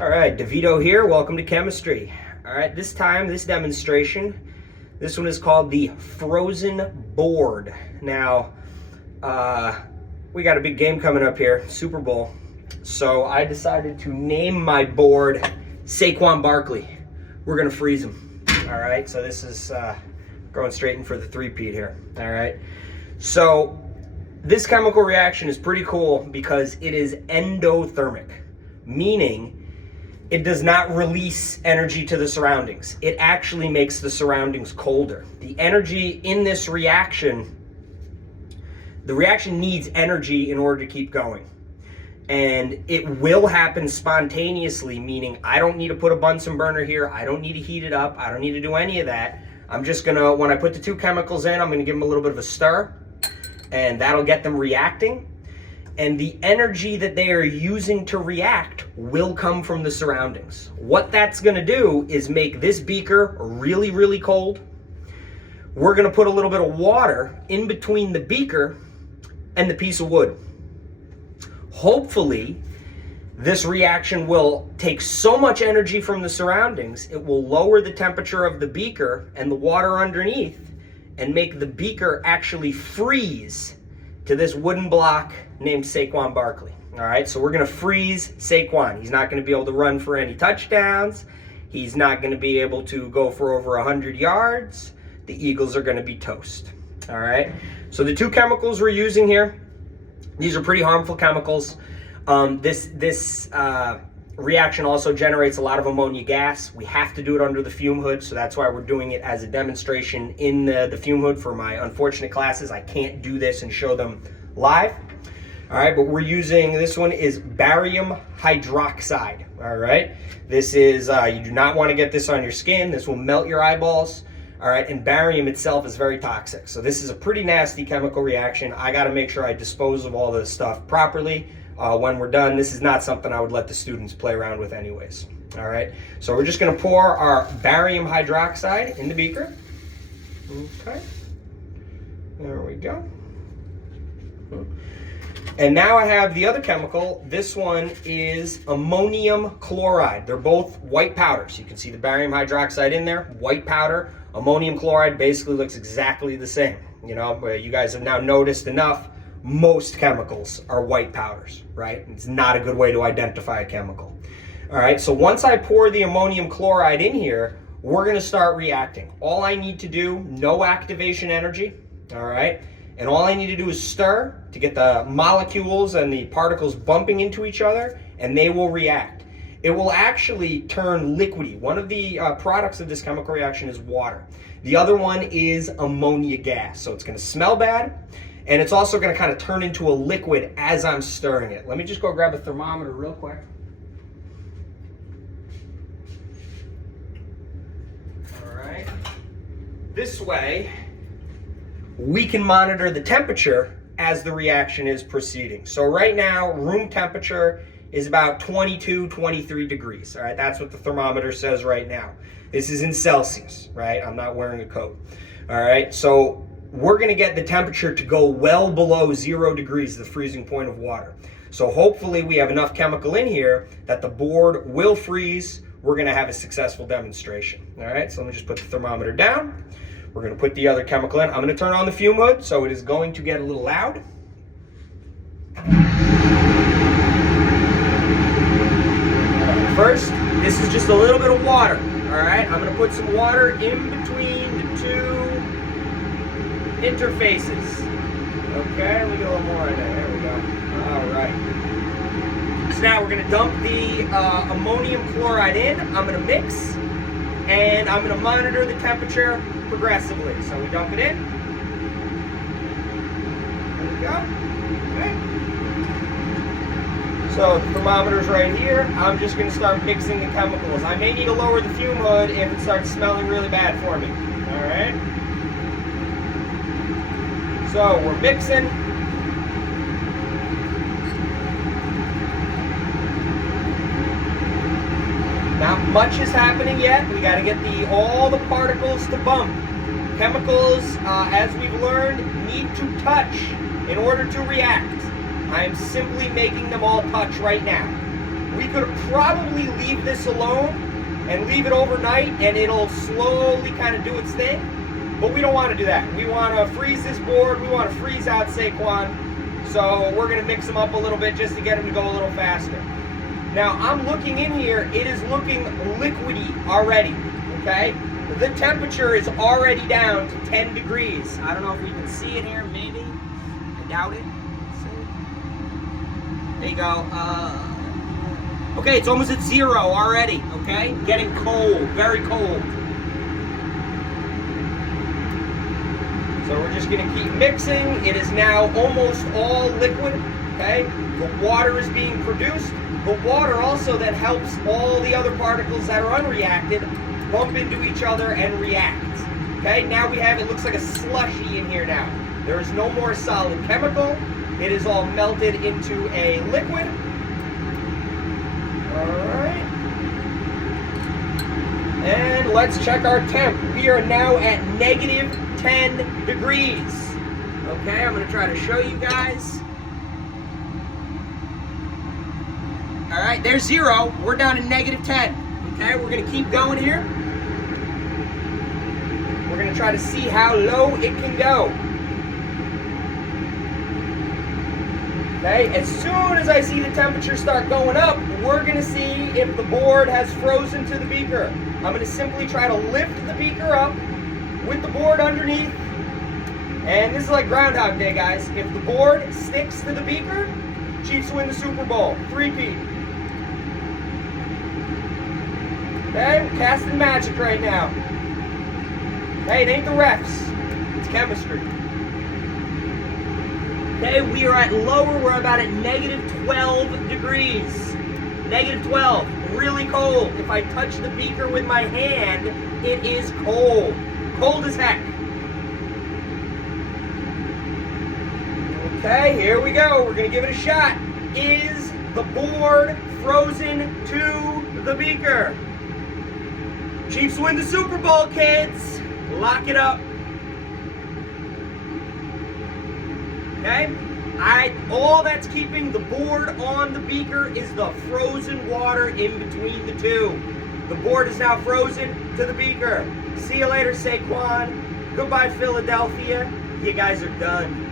All right, DeVito here. Welcome to chemistry. All right, this time, this demonstration, this one is called the frozen board. Now, we got a big game coming up here, Super Bowl. So I decided to name my board Saquan Barkley. We're gonna freeze him. All right, so this is going straight in for the three-peat here. All right, so this chemical reaction is pretty cool because it is endothermic, meaning it does not release energy to the surroundings. It actually makes the surroundings colder. The energy in this reaction, the reaction needs energy in order to keep going. And it will happen spontaneously, meaning I don't need to put a Bunsen burner here. I don't need to heat it up. I don't need to do any of that. I'm just gonna, when I put the two chemicals in, I'm gonna give them a little bit of a stir, and that'll get them reacting. And the energy that they are using to react will come from the surroundings. What that's gonna do is make this beaker really, really cold. We're gonna put a little bit of water in between the beaker and the piece of wood. Hopefully, this reaction will take so much energy from the surroundings, it will lower the temperature of the beaker and the water underneath and make the beaker actually freeze to this wooden block named Saquan Barkley. All right, so we're gonna freeze Saquan. He's not gonna be able to run for any touchdowns. He's not gonna be able to go for over 100 yards. The Eagles are gonna be toast. All right, so the two chemicals we're using here, these are pretty harmful chemicals. This reaction also generates a lot of ammonia gas. We have to do it under the fume hood, so that's why we're doing it as a demonstration in the fume hood for my unfortunate classes. I can't do this and show them live. All right, but we're using, this one is barium hydroxide. All right, this is, you do not want to get this on your skin. This will melt your eyeballs. All right, and barium itself is very toxic. So this is a pretty nasty chemical reaction. I got to make sure I dispose of all this stuff properly when we're done. This is not something I would let the students play around with anyways. All right, so we're just going to pour our barium hydroxide in the beaker. Okay, there we go. And now I have the other chemical. This one is ammonium chloride. They're both white powders. You can see the barium hydroxide in there, white powder. Ammonium chloride basically looks exactly the same. You know, you guys have now noticed enough, most chemicals are white powders, right? It's not a good way to identify a chemical. All right, so once I pour the ammonium chloride in here, we're gonna start reacting. All I need to do, no activation energy, all right? And all I need to do is stir to get the molecules and the particles bumping into each other, and they will react. It will actually turn liquidy. One of the products of this chemical reaction is water. The other one is ammonia gas. So it's gonna smell bad, and it's also gonna kind of turn into a liquid as I'm stirring it. Let me just go grab a thermometer real quick. All right. This way, we can monitor the temperature as the reaction is proceeding. So right now, room temperature is about 22, 23 degrees. All right, that's what the thermometer says right now. This is in Celsius, right? I'm not wearing a coat. All right, so we're gonna get the temperature to go well below 0 degrees, the freezing point of water. So hopefully we have enough chemical in here that the board will freeze. We're gonna have a successful demonstration. All right, so let me just put the thermometer down. We're gonna put the other chemical in. I'm gonna turn on the fume hood, so it is going to get a little loud. First, this is just a little bit of water, all right? I'm gonna put some water in between the two interfaces. Okay, let me get a little more in there, there we go. All right. So now we're gonna dump the ammonium chloride in. I'm gonna mix, and I'm gonna monitor the temperature progressively. So we dump it in. There we go. Okay. So the thermometer's right here. I'm just going to start mixing the chemicals. I may need to lower the fume hood if it starts smelling really bad for me. All right. So we're mixing. Not much is happening yet. We got to get all the particles to bump. Chemicals, as we've learned, need to touch in order to react. I am simply making them all touch right now. We could probably leave this alone and leave it overnight and it'll slowly kind of do its thing. But we don't want to do that. We want to freeze this board. We want to freeze out Saquan. So we're going to mix them up a little bit just to get them to go a little faster. Now I'm looking in here. It is looking liquidy already, okay? The temperature is already down to 10 degrees. I don't know if we can see it here, maybe. I doubt it. There you go. Okay, it's almost at 0 already, okay? Getting cold, very cold. So we're just gonna keep mixing. It is now almost all liquid, okay? The water is being produced. The water also that helps all the other particles that are unreacted bump into each other and react. Okay, now we have, it looks like a slushy in here now. There is no more solid chemical. It is all melted into a liquid. Alright. And let's check our temp. We are now at negative 10 degrees. Okay, I'm going to try to show you guys. Alright, there's 0. We're down to negative 10. Okay, we're going to keep going here. We're going to try to see how low it can go. Okay, as soon as I see the temperature start going up, we're going to see if the board has frozen to the beaker. I'm going to simply try to lift the beaker up with the board underneath. And this is like Groundhog Day, guys. If the board sticks to the beaker, Chiefs win the Super Bowl. Three-peat. Okay, we're casting magic right now. Hey, it ain't the refs. It's chemistry. Okay, we are at lower. We're about at negative 12 degrees. Negative 12. Really cold. If I touch the beaker with my hand, it is cold. Cold as heck. Okay, here we go. We're going to give it a shot. Is the board frozen to the beaker? Chiefs win the Super Bowl, kids. Lock it up. Okay? All that's keeping the board on the beaker is the frozen water in between the two. The board is now frozen to the beaker. See you later, Saquon. Goodbye, Philadelphia. You guys are done.